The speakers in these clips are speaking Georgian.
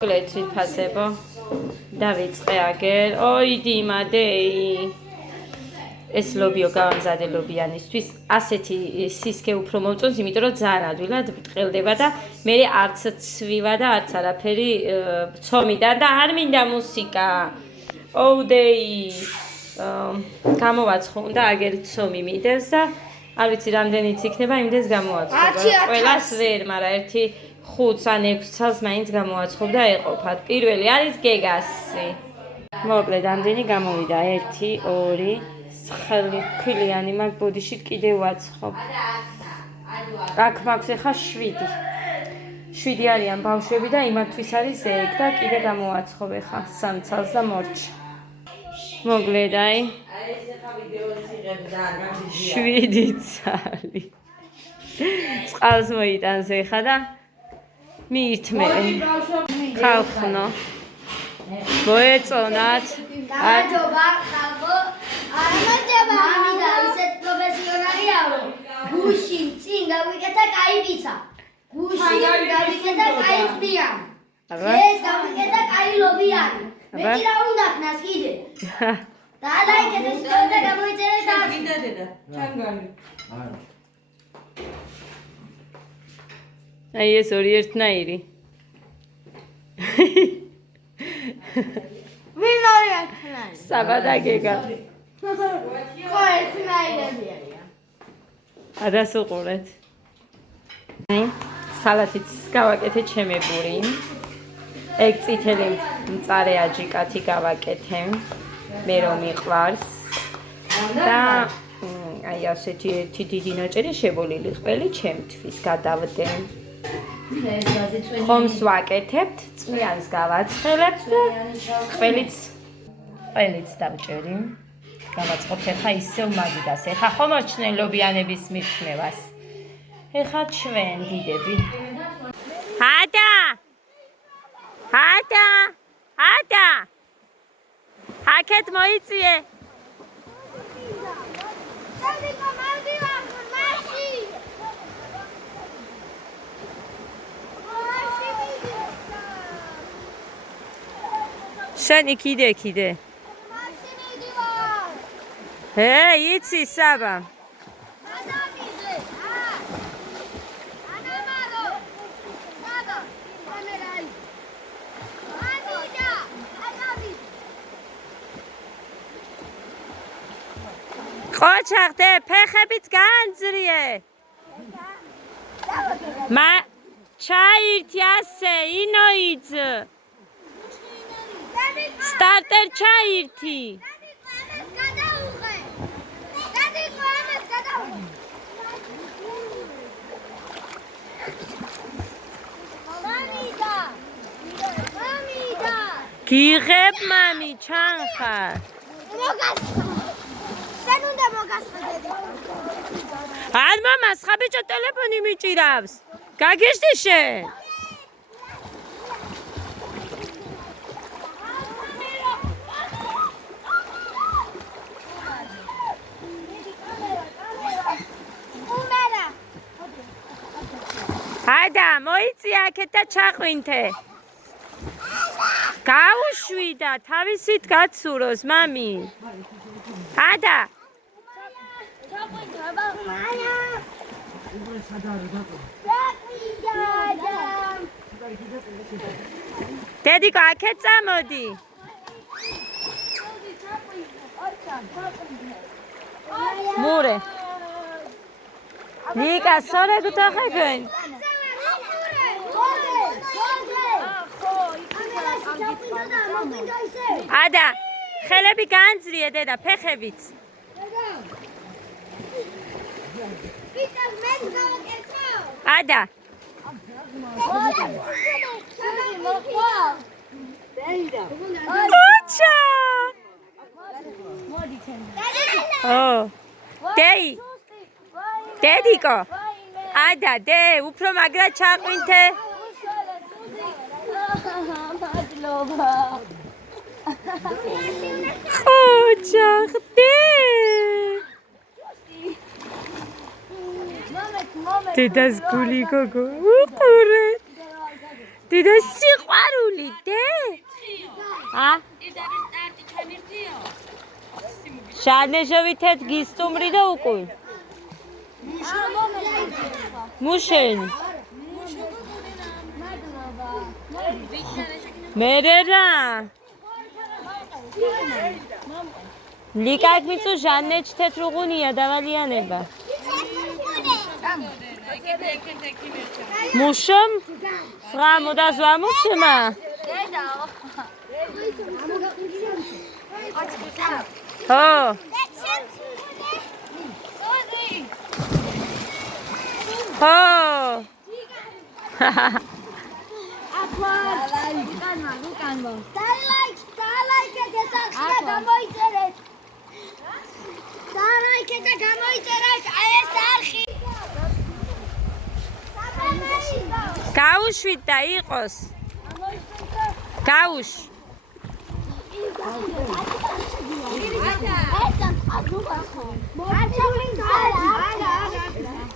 Let's ფასებო დავიწყე აგერ ოი დიმადეი ეს ლობიო გავამზადე ლობიანისთვის ასეთი სისქე უფრო მომწონს იმიტომ რომ ძალიან ადვილად ბრტყელდება და მე არც ცვივა და არც არაფერი ცომიდან და არ მინდა მუსიკა ოუდეი გამოვაცხონდა აგერ ცომი მიდევს და არ ვიცი რამდენიც იქნება იმდენს გამოვაცხობა ყველას ვერ მაგრამ ერთი 5 ან 6 წელს მაინც გამოაცხობდა ეყოფათ. პირველი არის გეგასი. მოკლედ ამდენი გამოვიდა 1 2 9 მაგ ბოდიშით კიდევ ვაცხობ. აქ მაქვს ახლა 7. 7 არიან ბავშვები და იმათთვის არის ეგ და კიდე გამოაცხობ ახლა 3 წელს და მორჩ. მოკლედ აი 7 წელი. წყალს მოიტანს ახლა და მიირთმევენ ხალხნო მოეწონათ გამარჯობა ხალხო არამოდება ამიდა ისეთ პროფესიონალია რომ გუშინ წინ გავიკეთა კაი პიცა გუშინ გავიკეთა კაი წვია ეს გავიკეთა კაი ლობიანი მე რა უნდა ხნას კიდე და ლაიქეთ ეს და გამოიწერეთ და კიდე დედა ჩანგალი აი ეს ორი ერთნაირი. ვინ ორი ერთნაირი? საბა და გეგა. ხო ერთნაირები არიან. ადას უყურეთ. აი სალათიც გავაკეთე ჩემებური. ეგ წითელი მწარე აჯიკათი გავაკეთე. მე რომ მიყვარს. და აი ასეთი ერთი დიდი ნაჭერი შებოლილი ყველი ჩემთვის გადავდე. ხომს ვაკეთებთ, წვიანს გავაცხელებთ და ყველიც დავჭერი. გავაწყობთ ახლა ისევ მაგიდას. ახლა ხომ მოჩნენ ლობიანების მირთმევას. ახლა ჩვენ დიდები. ადა! ჰაკეთ მოიწვიე. შენი კიდე. იცი საბა. ყოჩახდე, ფეხებიც განძრიე. ჩაირთი ასე, ინოიც. სტარტერ ჩაირთი. გიღებ მამი ჩანხარ. შენ უნდა მოგასხდები. არ მამა ხაბიჭო ტელეფონი მიჭირავს. გაგიშდი შენ. ადა მოიწი აქეთ და ჩაყვინთე. გაუშვიდა თავისით გაცუროს მამი. ადა დედიკო აქეთ წამოდი. მურე ნიკა სორე გუთახეგენ. ადა ხელები განძრიე დედა ფეხებიც. ადა ოჩა დედიკო ადა დე უფრო მაგრად ჩაყვინთე. მადლობა. ოჯახდე. დედას გული გოგო უყურე. დედა სიყვარული დე შანეჟოვითეთ გისტუმრი და უკუი მუშენ მერე რა ლიკაკ მიწუ ჟანეჩ თეთრუღუნია დავალიანება მუშომ სღა მოდაზვა მუშმა ხო ხო გაუშვით და იყოს გაუშ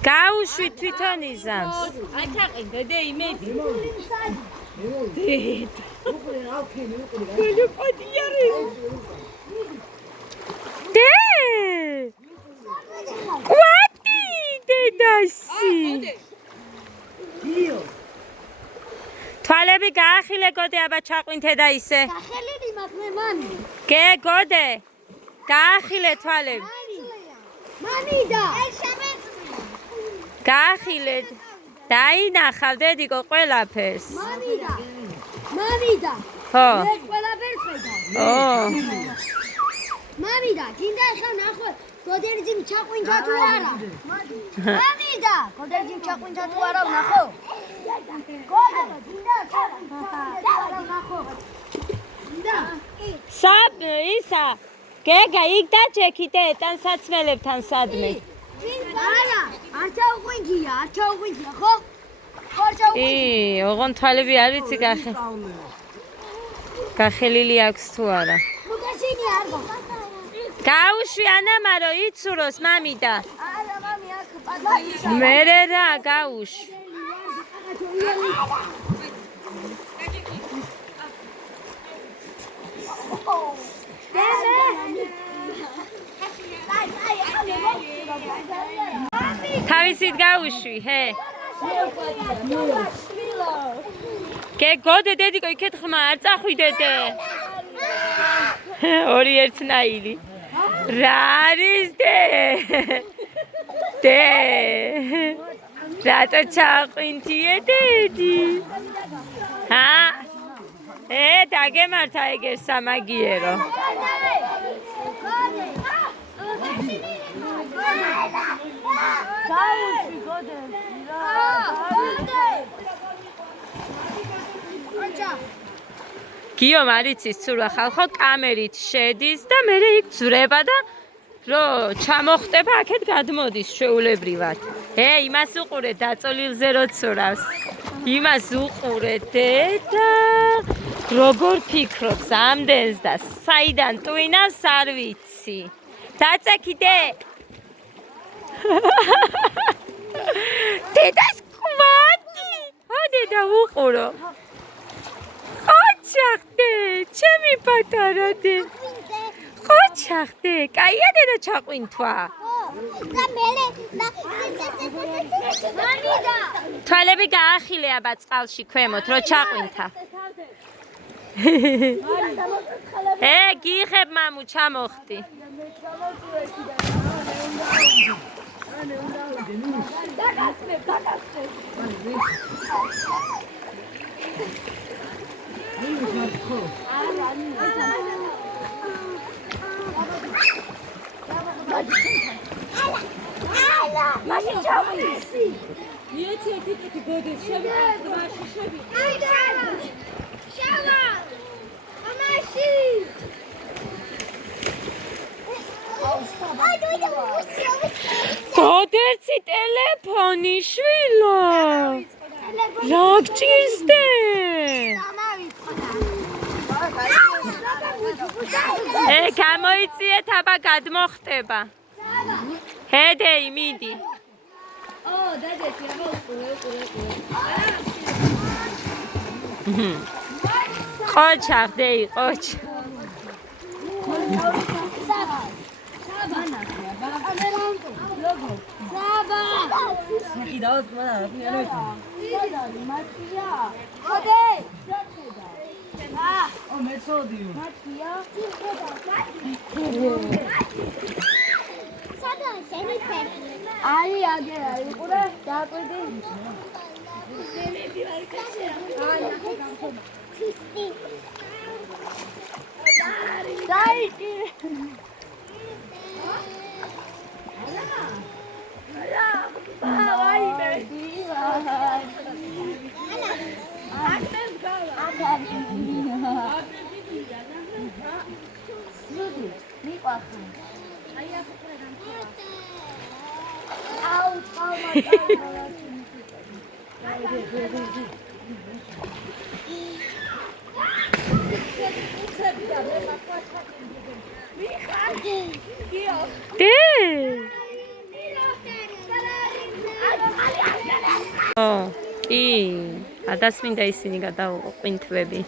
გაუშვით თვითონ იზამს აჩაყი დედე იმედი დე კვატი დედასი თვალები გაახილე გოდე აბა ჩაყვინთე და ისე გახელილი მაქვს მამი გე გოდე გაახილე თვალები მამიდა გაახილე დაინახავ დედიკო ყველაფერს მამიდა ხო მე ყველაფერს ხედავ ო მამიდა გინდა ახლა ნახო გოდერძიმ ჩაყვინთა თუ არა მამიდა გოდერძიმ ჩაყვინთა თუ არა ნახო გოდა გინდა ნახო გინდა საბ ისა გეგა იქ დაჭექით ეტან საცმელებთან სადმე არა არ ჩაუყვინთია ხო ი ოღონ თვალები არ ვიცი გახელილი აქვს თუ არა ლუკაშინი არ გო გაუშვი ანამარო იცუროს მამიდა არა მამი აქ პატარა მერე რა გაუშ თავისით გაუშვი ჰე გე გოდე დედიკო იქეთ ხმა არ წახვიდეთე ორი ერთნაირი რა არის დე რატო ჩაყვინთიე დედი ჰა დაგემართა ეგერ სამაგიერო გიომ არიცის ცურვა ხალხო კამერით შედის და მე იქ ძრება და რო ჩამოხტება აქეთ გადმოდის შეულებრივად იმას უყურე დაწოლილზე რო ცურავს იმას უყურე დედა როგორ ფიქრობს ამდენს და საიდან ტვინავს არ ვიცი დაწექი დე დედას კვატი დედა უყურო ხოჩახდე ჩემი პატარა დე ხოჩახდე კაია დედა ჩაყვინთვა თვალები გაახილე აბა წყალში ქვემოთ რო ჩაყვინთა გიხებ მამუ ჩამოხტი მაშინ ჩავიდე. მიეცი ეთიკეტი გოდეს შემიძლია მაშინ შევიდე. შავა. ამაში. გოდერცი ტელეფონი შვილო. რა გჭირს დე? გამოიწიეთ აბა გადმოხტება. ჰედეი მიდი. დადეთი აბა უყურე. ყოჩა ხდეი ყოჩა ადასმინდა ისინი გადაყვინთვები.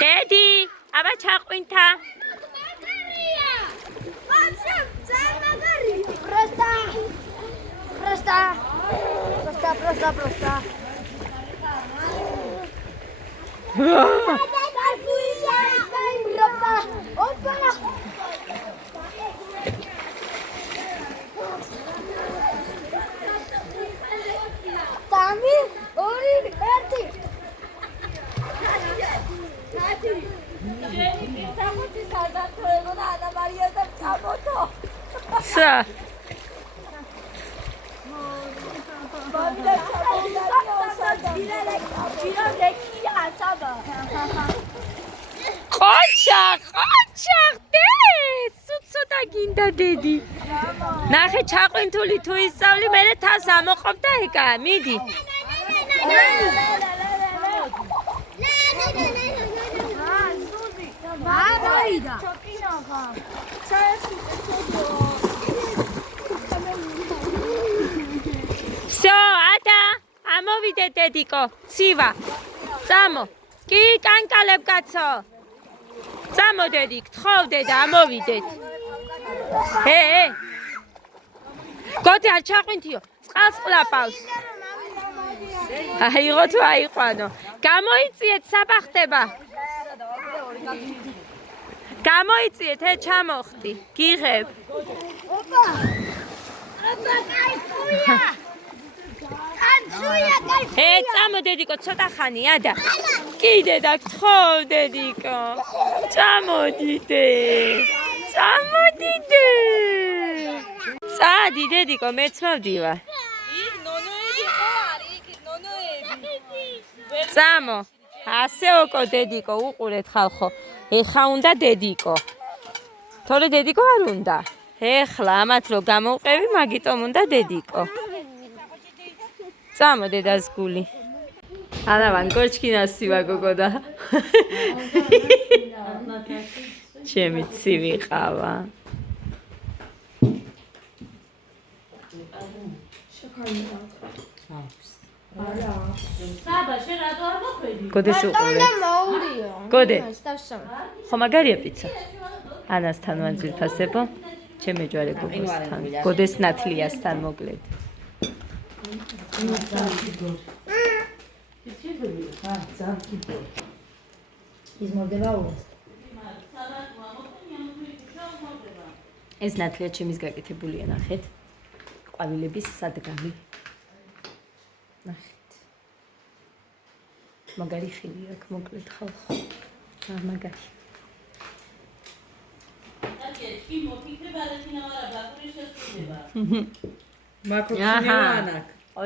დედი, აბა ჩაყვინთა. Просто. ყოჩა ხდე სუცოდა გინდა დედი ნახე ჩაყვინთული თუ ისწავლი მე თავს ამოყოფ და ეკა მიდი всё ატა ამოვიდე დედიკო ცივა წამო კი კანკალებ კაცო წამოდედი გთხოვდე და ამოვიდეთ გოდი არ ჩაყვინთიო წყალს ყლაპავს აიღო თუ აიყვანო გამოიწიეთ საბახტება გამოიწიეთ ჩამოხდი გიღებ წამოდედიკო ცოტა ხანი ადა კიდე და გთხოვდედიკო წამოდიდე წადი დედიკო მეც მოვდივარ წამო ასე ოკო დედიკო უყურეთ ხალხო ეხა უნდა დედიკო თორე დედიკო არ უნდა ეხლა ამათ რო გამოვყევი მაგიტომ უნდა დედიკო წამო დედას გული ანავან კოჩკინასი ვაგოგო და ჩემი ცივი ყავა გოდეს უყურეთ გოდე ხო მაგარია პიცა ანასთან ვანძილფასებო ჩემი ჯვარე გოგოსთან გოდეს ნათლიასთან მოკლედ ეს ნათლია ჩემის გაკეთებულია ნახეთ ყვავილების სადგამი ნახეთ მაგარი ხილი აქვს მოკლედ ხალხო მაგარი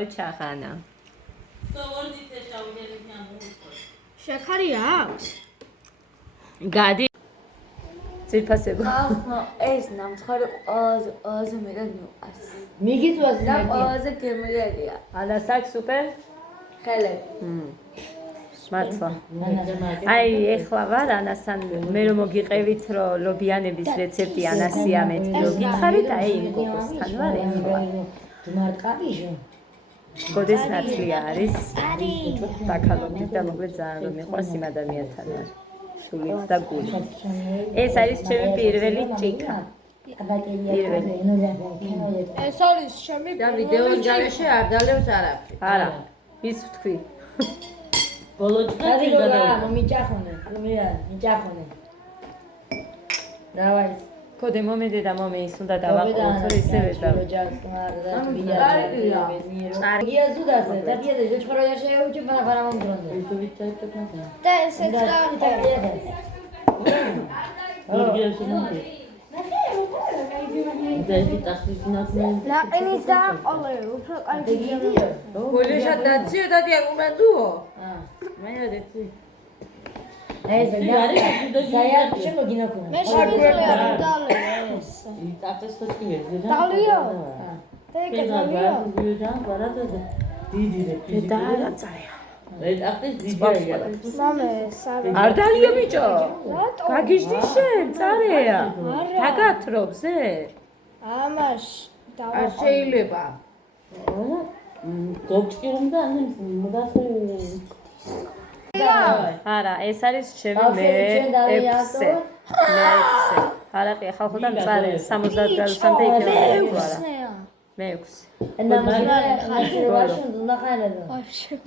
ოჩახანა შაქარი აქვს გადი ძირფასება ეს ნამცხარი ყველაზე მეტად მიყვარს. მიგიწვას და ყველაზე გემრიელია. ანასაკ სუპერ ხელები. მართლა. აი ეხლა ვარ ანასთან მე რომ მოგიყევით რომ ლობიანების რეცეპტი ანასია მეტი რომ გითხარით აი იმ გოგოსთან ვარ ეხლა. თუმარ ყაბიჟო. გოდეს ნათლი არის. დაკალობდით და მოკლედ ძალიან რომ მიყვარს იმ ადამიანთან ვარ. სულით და გულით. ეს არის ჩემი პირველი ჭიქა. ეს არის ჩემი და ვიდეოს გარეშე არ დალევს არაფერი. არა, ის ვთქვი. ბოლოჭკა გადიგა მომიჭახონე, მიჭახონე. დავაი. კოდე მომედე და მომე ის უნდა დავაყოლოთ, რომ ისევე და Ardía dudas, tadía de yo para ya se oye para montrón. და ესეც რა ლაყინის და ყოლე უფრო კარგი Polesha dacio tadía comandúo. Mañana de ti. ეს საერთოდ შენ მოგინახო. მე შემიძლია დავდალე დალია მამე სარი არ დალიო ბიჭო. რატო გაგიჟდი შენ, წარეა. დაგათრობზე. ამაშ არ დავა შეიძლება. არა, ეს არის ჩემი მე-6. არაყი ხალხოდან წარე 70 გრადუსამდე იქნება არა. მე-6.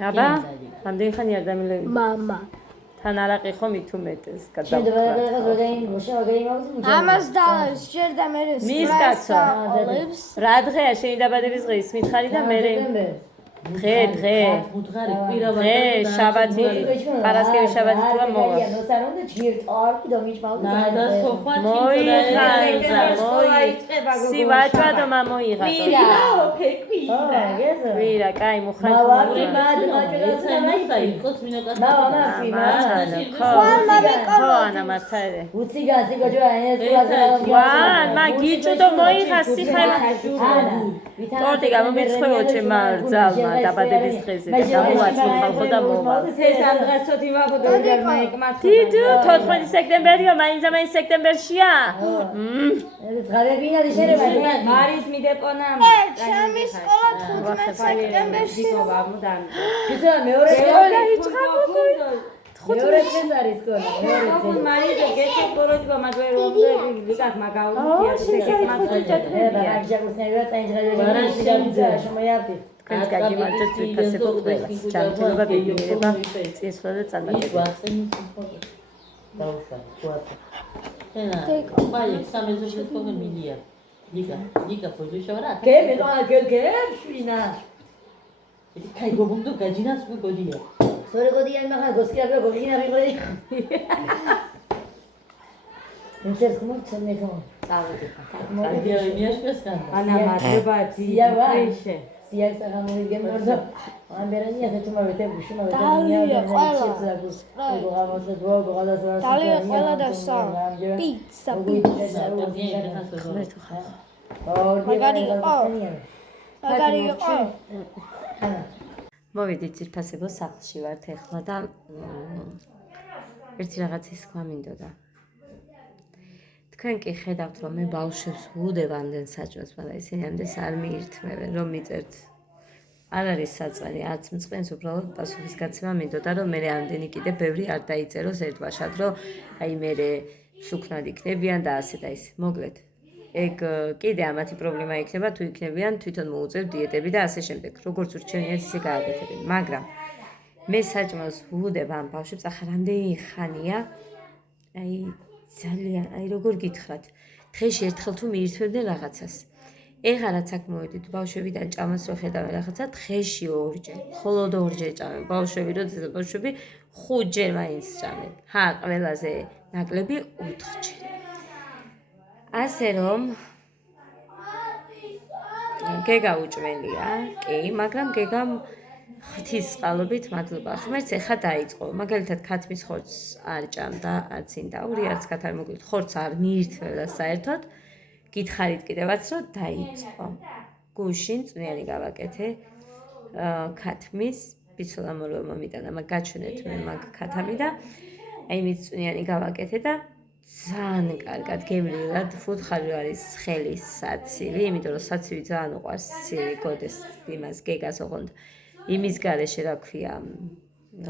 აბა, ამდენ ხანი არ დამილევი. მამა თან არაყი ხომ ითუმეტეს შენ ამას დალევს ჯერ და მე მის კაცო. რა დღეა შენი დაბადების დღის მითხარი და მე დღე შაბათი პარასკევი შაბათი თუ მოვა მოიღაცა სივაჭვა და მოიღაცა ვირა კაი მუხანა მართალე ვან მაგიჭუ და მოიღა სიხალა ტორტი გამომეცხეო ჩემმა რძალმა დაბადების დღეზე და გამოაცხო ხალხო და მოვა. დიდ 14 სექტემბერია, მაინც სექტემბერშია. მარის მიდეპონა. ჩემი სკოლა 15 სექტემბერში მეორე სკოლა იწყაბო მეორე დღეს არის სკოლა. მეორე მარის გეჩო პოროჯგო მაგერონდე ვიკათ მაგაუ თქვენს გაგიმარჯვეთ ვიფასებო ყველას. ჯანმრთელობა ბედნიერება წინსვლა და წარმატება. Sore godía en baja, dos que había godía, me godía. Entonces, ¿cómo se me como? Ana Matebati. Si ya está muy bien, ¿no? A ver, ya se toma vete, pues no vete. პიცა მაგარი იყო მოვიდით ძირფასებო სახლში ვართ ეხლა და ერთი რაღაცის თქვა მინდოდა. თქვენ კი ხედავთ რომ მე ბავშვებს ვუდებ ამდენ საჭმელს, მაგრამ ისინი ამდენს არ მიირთმევენ, რომ მიწერთ. არ არის საწყენი, არც მწყენს, უბრალოდ პასუხისგაცემა მინდოდა, რომ მე ამდენი კიდე ბევრი არ დაიწეროს ერთბაშად, რომ აი მე სუქნად იქნებიან და ასე და ისე. მოკლედ, ეგ კიდე ამათი პრობლემა იქნება, თუ იქნებიან თვითონ მოუწევთ დიეტები და ასე შემდეგ. როგორც ურჩევნიათ ისე გააკეთებენ, მაგრამ მე საჭმელს ვუდებ ამ ბავშვებს ახლა რამდენი ხანია, აი ძალიან, აი როგორ გითხრათ, დღეში ერთხელ თუ მიირთმევდნენ რაღაცას. ეხლა რაც აქ მოვიდით, ბავშვებიდან ჭამას რო ხედავენ რაღაცა, დღეში ორჯერ, მხოლოდ ორჯერ ჭამენ. ბავშვები, როდესაც ბავშვები 5 ჯერ მაინც ჭამენ. ყველაზე ნაკლები 4 ჯერ. ასე რომ გეგა უჭმელია, კი, მაგრამ გეგამ ღვთისწყალობით მადლობა. ღმერთს ეხა დაიწყო. მაგალითად, ქათმის ხორცს არ ჭამდა, არც ინდაური, არც ქათარ მოკლედ ხორცს არ მიირთმევდა საერთოდ. გითხარით კიდევაც, რომ დაიწყო. გუშინ წვნიანი გავაკეთე ქათმის, ბიცოლა მორვა მომიტანა, მაგ გაჩვენეთ მე მაგ ქათამი და აი მის წვნიანი გავაკეთე და ძალიან კარგად გემრიელად ფუთხარი არის ხელის საცივი, იმიტომ რომ საცივი ძალიან უყვარს ცივი გოდეს იმას გეგას ოღონდ იმის გარეშე რა ქვია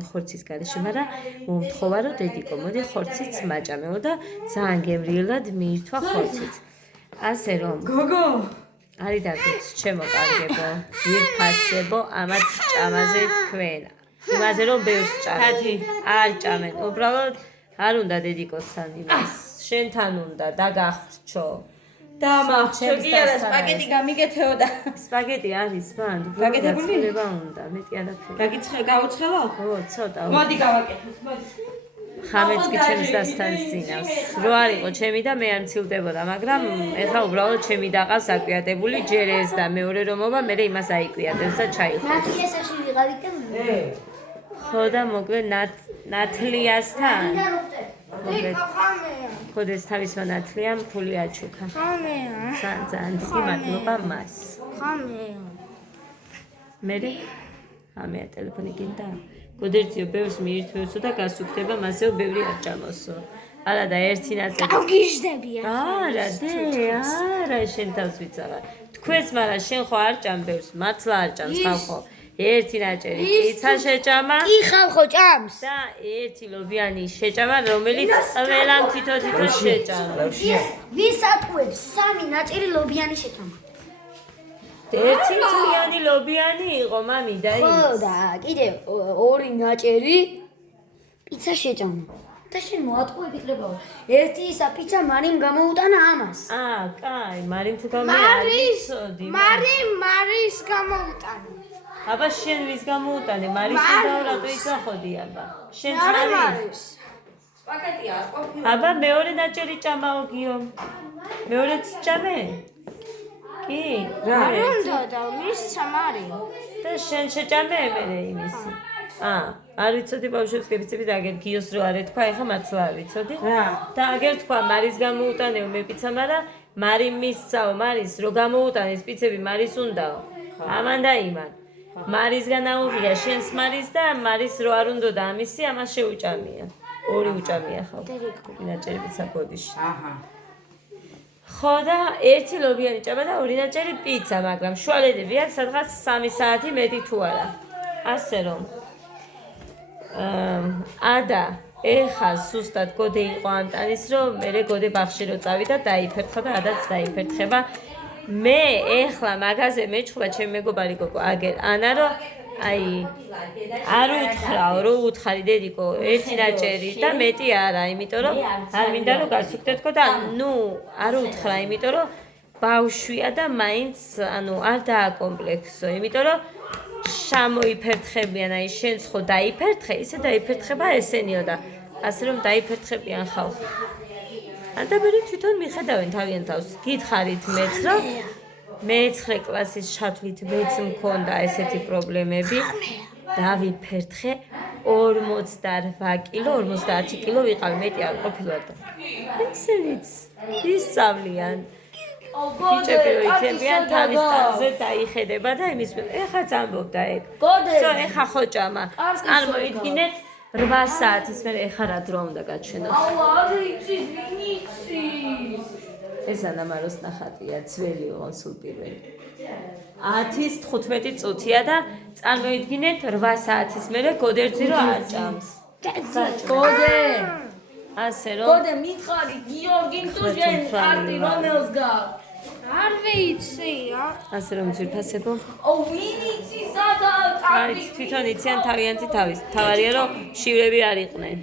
ხორცის გარეშე, მაგრამ მომთხოვა რომ დედიკო მოდი ხორციც მაჭამეო და ძალიან გემრიელად მიირთვა ხორციც. ასე რომ გოგო არის დაგეთ ჩემო კარგებო, ვიფასებო ამათ ჭამაზე თქვენ. იმაზე რომ ბევრს ჭამენ. არ ჭამენ. უბრალოდ არ უნდა დედიკოსთან იმას. შენთან უნდა დაგახრჩო. დამახჩო კი არა სპაგეტი გამიგეთეო და სპაგეტი არის მან. გაკეთებული? გაცილება უნდა, მეტი არაფერი. გაგიცხე გაუცხელო? ო, ცოტა. მოდი გავაკეთოთ, მოდი. ხამეც კი ჩემს დასთან სინავს. რო არ იყო ჩემი და მე არ მცილდებოდა, მაგრამ ეხლა უბრალოდ ჩემი დაყავს აკვიატებული ჯერ ეს და მეორე რომ მოვა, მე იმას აიკვიატებს და ჩაიხო. ნათლიასაში ვიღავით და ხო და მოკლედ ნათლიასთან. ხოდეს თავისმა ნათლიამ ფული აჩუქა. ძალიან დიდი მადლობა მას. მე ამია ტელეფონი გინდა. გოდერძიო ბევრს მიირთვევსო და გასუქდება მასეო ბევრი არ ჭამოსო. არა და ერთი ნაწილი. გავგიჟდებიან. არა, არა, შენ თავს ვიცავარ. თქვენს მაგრამ შენ ხო არ ჭამ ბევრს, მართლა არ ჭამს ხალხო. ერთი ნაწილი პიცა შეჭამა. კი ხალხო ჭამს. და ერთი ლობიანი შეჭამა, რომელიც ყველამ თითო შეჭამა. ვის ატყუებს სამი ნაწილი ლობიანი შეჭამა. ერთი მთლიანი ლობიანი იყო მამი და ხო და კიდე ორი ნაწილი პიცა შეჭამა. და შენ მოატყუებ იქნება. ერთი ისა პიცა მარიმ გამოუტანა ამას. კაი, მარიმ თუ გამიწოდი. მარის გამოუტანა. აბა შენ ვის გამოუტანე? მარის უნდა რატო იცახოდი აბა? შენ მარის. სპაგეტი არ ყოფილა. აბა მეორე ნაწილი ჭამაო გიო. მეორეც ჭამე? კი. რა? უნდა და მის სამარი. და შენ შეჭამე მე იმისი. არ ვიცოდი ბავშვებს კებიცები და აგერ გიოს რო არ ეთქვა, ეხა მართლა არ ვიცოდი. და აგერ თქვა მარის გამოუტანეო მე პიცა, მაგრამ მარი მისცაო, მარის რო გამოუტანეს პიცები მარის უნდაო. ამან და იმან. მარისგან აუღია შენს მარის და მარის რო არ უნდა და ამისი ამას შეუჭამია. ორი უჭამია ხო? ინაჭერი პიცა გოდიში. ხო და ერთი ლობიანი ჭამა და ორი ნაჭერი პიცა, მაგრამ შუალედები აქვს სადღაც 3 საათი მეტი თუ არა. ასე რომ ადა ეხა სუსტად გოდე იყო ამტანის რომ მე გოდე ბაღში რო წავიდა დაიფერთხა და ადაც დაიფერთხება. მე ეხლა მაგაზე მეჩხვა ჩემი მეგობარი გოგო აგერ ანა რომ აი არ უთხრაო რო უთხარი დედიკო ერთი ნაჭერი და მეტი არა, იმიტომ რომ არ მინდა რომ გასუქდეთქო და ნუ არ უთხრა, იმიტომ რომ ბავშვია და მაინც ანუ არ დააკომპლექსო, იმიტომ რომ შემოიფერთხებიან, აი შენც ხო დაიფერთხე, ისე დაიფერთხება ესენიო და ასე რომ დაიფერთხებიან ხალხი. ანდა მე თვითონ მიხედავენ თავიანთ თავს. გითხარით მეც რომ მე-9 კლასის შათვლით მეც მქონდა ესეთი პრობლემები. დავიფერთხე 48 კილო, 50 კილო ვიყავი, მეტი არ ყოფილა და. ესენიც ისწავლიან. ბიჭები რო იქნებიან თავის ტანზე დაიხედება და იმის ეხაც ამბობდა ეგ. ზო ეხა ხო ჭამა. წარმოიდგინეთ 8 საათის მერე ეხა რა დრო უნდა გაჩვენო. ეს ანამაროს ნახატია, ძველი ოღონ სულ პირველი. 10-ის 15 წუთია და წარმოიდგინეთ 8 საათის მერე გოდერძი რო არ ჭამს. გოდე ასე რომ გოდე მითხარი გიორგიმ თუ შენ არტი რომელს გაქვს? არ ვიცი. ასე რომ ძვირფასებო ვინ იცის სადა არის თვითონ იციან თავიანთი თავის. თავარია რომ შივრები არ იყვნენ.